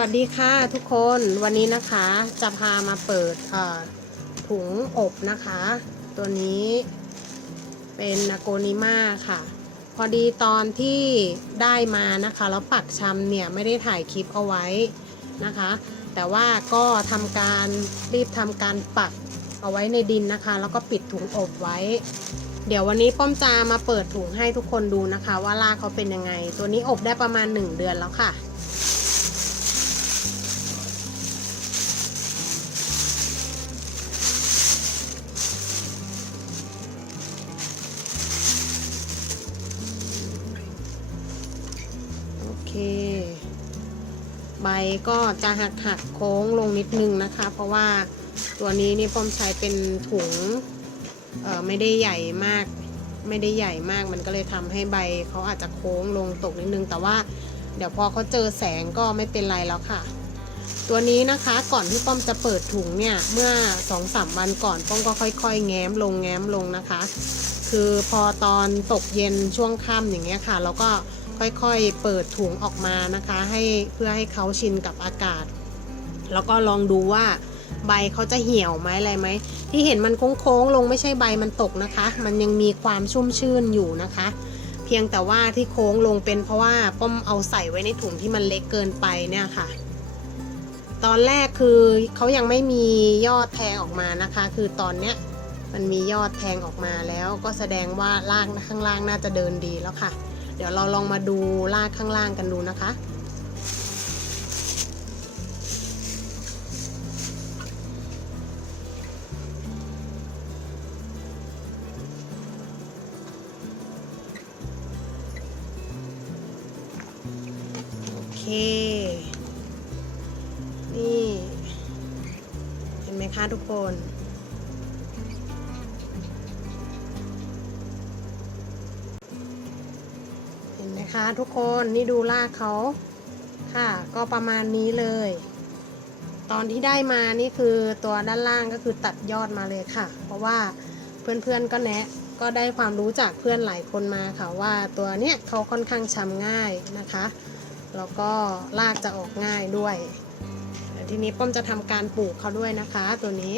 วัสดีค่ะทุกคนวันนี้นะคะจะพามาเปิดถุงอบนะคะ ตัวนี้เป็นนาโกนิมาค่ะ พอดีตอนที่ได้มานะคะแล้วปักชำเนี่ยไม่ได้ถ่ายคลิปเอาไว้นะคะ แต่ว่าก็ทำการรีบทำการปักเอาไว้ในดินนะคะ แล้วก็ปิดถุงอบไว้ เดี๋ยววันนี้ป้อมจะมาเปิดถุงให้ทุกคนดูนะคะ ว่ารากเขาเป็นยังไง ตัวนี้อบได้ประมาณ 1 เดือนแล้วค่ะ ใบก็จะหักหักโค้งลงนิดนึงนะคะ เพราะว่าตัวนี้นี่ป้อมใช้เป็นถุงเออไม่ได้ใหญ่มาก ไม่ได้ใหญ่มากมันก็เลยทำให้ใบเขาอาจจะโค้งลงตกนิดนึง แต่ว่าเดี๋ยวพอเขาเจอแสงก็ไม่เป็นไรแล้วค่ะ ตัวนี้นะคะก่อนที่ป้อมจะเปิดถุงเนี่ยเมื่อ2องสามวันก่อนป้อมก็ค่อยๆ แง้มลงแง้มลงนะคะ คือพอตอนตกเย็นช่วงค่ำอย่างเงี้ยค่ะเราก็ ค่อยๆ เปิดถุงออกมานะคะ ให้เพื่อให้เขาชินกับอากาศ แล้วก็ลองดูว่าใบเขาจะเหี่ยวไหมอะไรไหม ที่เห็นมันโค้งๆลงไม่ใช่ใบมันตกนะคะ มันยังมีความชุ่มชื่นอยู่นะคะ เพียงแต่ว่าที่โค้งลงเป็นเพราะว่าป้อมเอาใส่ไว้ในถุงที่มันเล็กเกินไปเนี่ยค่ะ ตอนแรกคือเขายังไม่มียอดแทงออกมานะคะ คือตอนเนี้ยมันมียอดแทงออกมาแล้วก็แสดงว่ารากข้างล่างน่าจะเดินดีแล้วค่ะ เดี๋ยวเราลองมาดูรากข้างล่างกันดูนะคะ โอเค นี่ เห็นไหมคะทุกคน นไหมคะทุกคนนี่ดูรากเขาค่ะ ก็ประมาณนี้เลย ตอนที่ได้มานี่คือตัวด้านล่างก็คือตัดยอดมาเลยค่ะ เพราะว่าเพื่อนๆก็แนะก็ได้ความรู้จากเพื่อนหลายคนมาค่ะว่าตัวเนี้ยเขาค่อนข้างชำง่ายนะคะ แล้วก็รากจะออกง่ายด้วยทีนี้ป้อมจะทำการปลูกเขาด้วยนะคะ ตัวนี้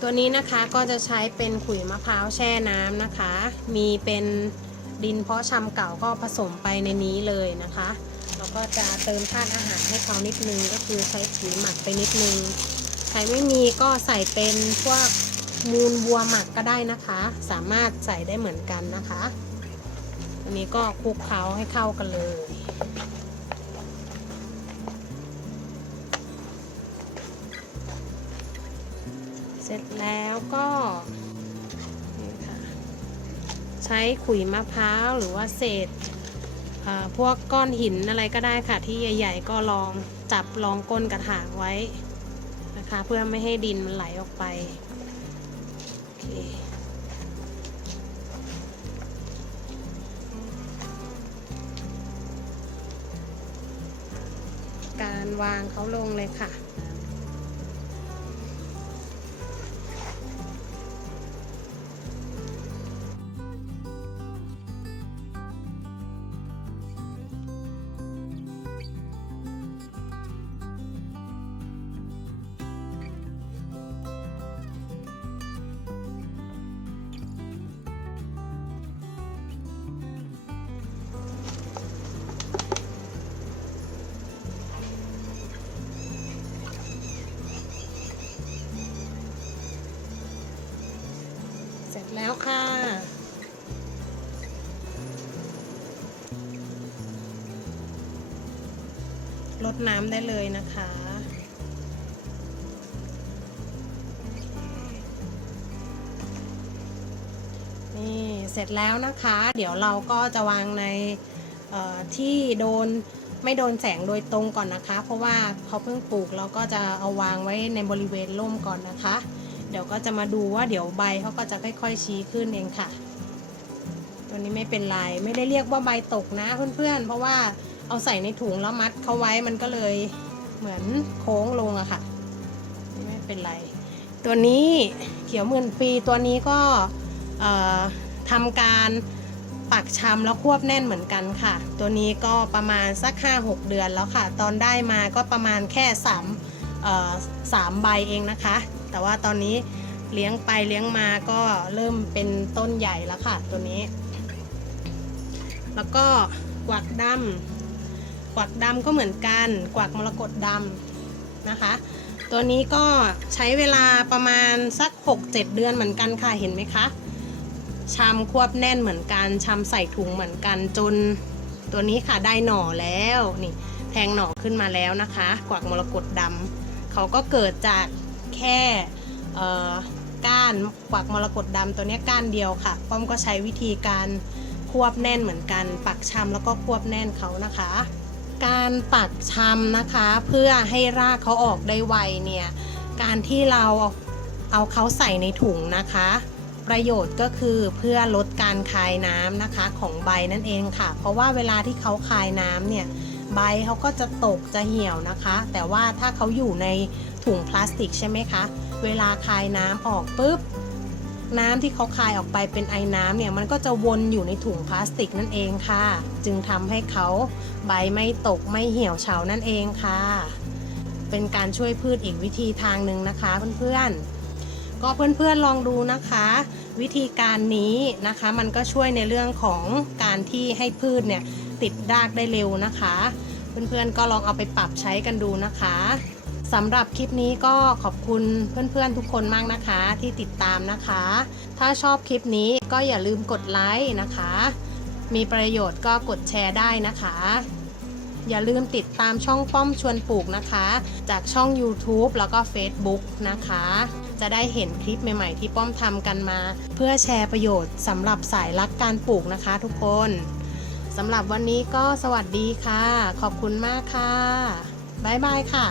ตัวนี้นะคะก็จะใช้เป็นขุยมะพร้าวแช่น้ำนะคะ มีเป็น ดินเพาะชำเก่าก็ผสมไปในนี้เลยนะคะแล้วก็จะเติมธาตุอาหารให้เขานิดนึงก็คือใช้ปุ๋ยหมักไปนิดนึงใครไม่มีก็ใส่เป็นพวกมูลวัวหมักก็ได้นะคะ สามารถใส่ได้เหมือนกันนะคะอันนี้ก็คลุกเคล้าให้เข้ากันเลยเสร็จแล้วก็ ใช้ขุยมะพร้าวหรือว่าเศษพวกก้อนหินอะไรก็ได้ค่ะ ที่ใหญ่ ๆ ก็ลองจับลองก้นกระถางไว้นะคะ เพื่อไม่ให้ดินมันไหลออกไปการวางเขาลงเลยค่ะ แล้วค่ะ ลดน้ำได้เลยนะคะนี่เสร็จแล้วนะคะ เดี๋ยวเราก็จะวางในที่โดนไม่โดนแสงโดยตรงก่อนนะคะ เพราะว่าเขาเพิ่งปลูกเราก็จะเอาวางไว้ในบริเวณร่มก่อนนะคะ เดี๋ยวก็จะมาดูว่าเดี๋ยวใบเขาก็จะค่อยๆชี้ขึ้นเองค่ะ ตัวนี้ไม่เป็นไรไม่ได้เรียกว่าใบตกนะเพื่อนๆ เพราะว่าเอาใส่ในถุงแล้วมัดเขาไว้มันก็เลยเหมือนโค้งลงอะค่ะ ไม่เป็นไร ตัวนี้เขียวหมื่นปีตัวนี้ก็ทำการปักชำแล้วควบแน่นเหมือนกันค่ะ ตัวนี้ก็ประมาณสัก 5-6 เดือนแล้วค่ะ ตอนได้มาก็ประมาณแค่3เอ่อสามใบเองนะคะ แต่ว่าตอนนี้เลี้ยงไปเลี้ยงมาก็เริ่มเป็นต้นใหญ่แล้วค่ะ ตัวนี้ แล้วก็กวักดำกวักดำก็เหมือนกัน กวักมรกตดำนะคะ ตัวนี้ก็ใช้เวลาประมาณสัก 6-7 เดือนเหมือนกันค่ะเห็นไหมคะชามควบแน่นเหมือนกันชามใส่ถุงเหมือนกันจนตัวนี้ค่ะได้หน่อแล้วนี่แทงหน่อขึ้นมาแล้วนะคะ กวักมรกตดำเขาก็เกิดจาก แค่ก้านกวักมรกตดำตัวนี้ก้านเดียวค่ะ ป้อมก็ใช้วิธีการควบแน่นเหมือนกัน ปักชำแล้วก็ควบแน่นเขานะคะ การปักชำนะคะเพื่อให้รากเขาออกได้ไวเนี่ยการที่เราเอาเอาเขาใส่ในถุงนะคะ ประโยชน์ก็คือเพื่อลดการคายน้ำนะคะของใบนั่นเองค่ะ เพราะว่าเวลาที่เขาคายน้ำเนี่ยใบเขาก็จะตกจะเหี่ยวนะคะ แต่ว่าถ้าเขาอยู่ใน ถุงพลาสติกใช่ไหมคะ เวลาคายน้ำออกปุ๊บ น้ำที่เขาคายออกไปเป็นไอน้ำเนี่ยมันก็จะวนอยู่ในถุงพลาสติกนั่นเองค่ะ จึงทำให้เขาใบไม่ตกไม่เหี่ยวเฉานั่นเองค่ะ เป็นการช่วยพืชอีกวิธีทางหนึ่งนะคะเพื่อนๆ ก็เพื่อนๆลองดูนะคะ วิธีการนี้นะคะมันก็ช่วยในเรื่องของการที่ให้พืชเนี่ยติดรากได้เร็วนะคะ เพื่อนๆก็ลองเอาไปปรับใช้กันดูนะคะ สำหรับคลิปนี้ก็ขอบคุณเพื่อนๆทุกคนมากนะคะที่ติดตามนะคะ ถ้าชอบคลิปนี้ก็อย่าลืมกดไลค์นะคะ มีประโยชน์ก็กดแชร์ได้นะคะ อย่าลืมติดตามช่องป้อมชวนปลูกนะคะ จากช่อง YouTube แล้วก็ Facebook นะคะ จะได้เห็นคลิปใหม่ๆที่ป้อมทำกันมา เพื่อแชร์ประโยชน์สำหรับสายรักการปลูกนะคะ ทุกคนสำหรับวันนี้ก็สวัสดีค่ะ ขอบคุณมากค่ะ บ๊ายบายค่ะ